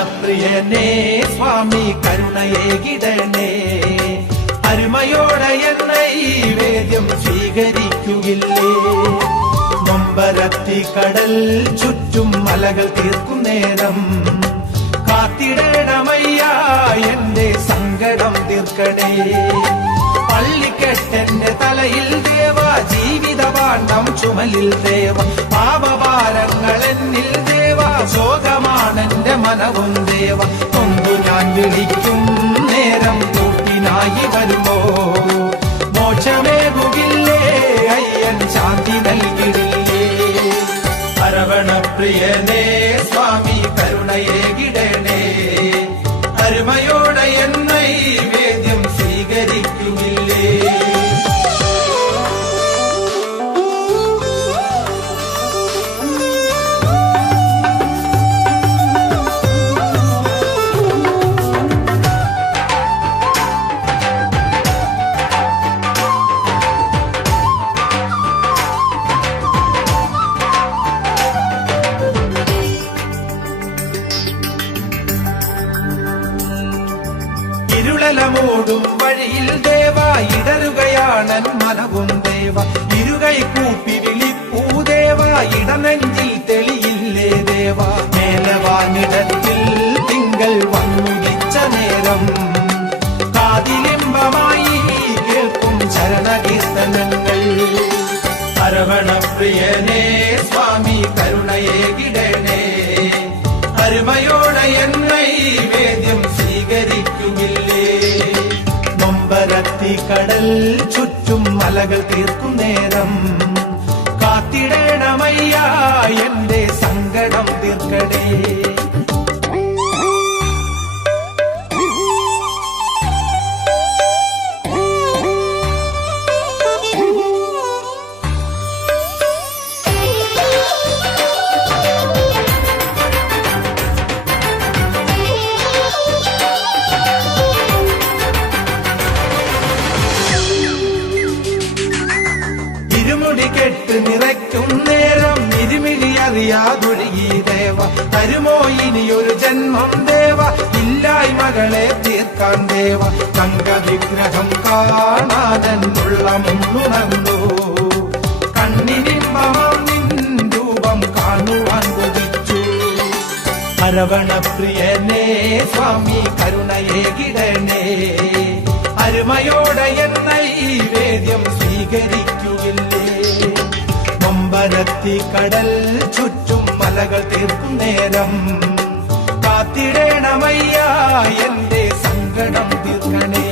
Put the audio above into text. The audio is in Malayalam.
ശരവണപ്രിയനേ സ്വാമി കരുണയേകിടണേ അരുമയോടെ എന്നെ ഈ വേദ്യം സ്വീകരിക്കുകില്ലേ നൊമ്പരത്തി കടൽ ചുറ്റും മലകൾ തീർക്കും നേരം കാത്തിടണമയ്യ എന്റെ സങ്കടം തീർക്കണേ പള്ളിക്കെട്ടെന്റെ തലയിൽ ദേവ ജീവിതപാണ്ഡം ചുമലിൽ ദേവ പാപഭാരങ്ങൾ എന്നിൽ ദേവ ശോകമാണെന്റെ മനവും ദേവ കൊണ്ടു ഞാൻ വിളിക്കും നേരം കൂട്ടിനായി വരുമോ മോക്ഷമേകുകില്ലേ അയ്യൻ ശാന്തി നൽകിടില്ലേ ശരവണപ്രിയനേ സ്വാമി കരുണയേകിടണേ അരുമയോടെ എന്നെ ഈ വേദ്യം സ്വീകരിക്കുകില്ലേ ഇരുളലമൂടും വഴിയിൽ ദേവ ഇടറുകയാണൻ മനവും ദേവ ഇരുകൈ കൂപ്പി വിളിപ്പൂ ദേവ ഇടനെഞ്ചിൽ തെളിയില്ലേ ദേവ മേലവാനിടത്തിൽ തിങ്കൾ വന്നുദിച്ച നേരം കാതിലിമ്പമായി കേൾക്കും ശരണകീർത്തനങ്ങൾ ശരവണപ്രിയനേ സ്വാമി കരുണയേകിടണേ അരുമയോടെ എന്നെ ഈ വേദ്യം സ്വീകരിക്കുകില്ലേ നൊമ്പരത്തി കടൽ ചുറ്റും മലകൾ തീർക്കും നേരം കാത്തിടണമയ്യ എന്റെ സങ്കടം തീർക്കണേ കെട്ട് നിറയ്ക്കും നേരം ഇരുമിഴി അറിയാതൊഴുകി ദേവ തരുമോ ഇനിയൊരു ജന്മം ദേവ ഇല്ലായ്മകളെ തീർക്കാൻ ദേവ തങ്കവിഗ്രഹം കാണാനെന്നുള്ള മുന്നുണർന്നു കണ്ണിനിമ്പമാം നിൻ രൂപം കാണുവാൻ കൊതിച്ചു ശരവണപ്രിയനേ സ്വാമി കരുണയേകിടണേ അരുമയോടെ എന്നെ ഈ വേദ്യം സ്വീകരിക്കുകില്ലേ നൊമ്പരത്തി കടൽ ചുറ്റും മലകൾ തീർക്കും നേരം കാത്തിടണമയ്യ എന്റെ സങ്കടം തീർക്കണേ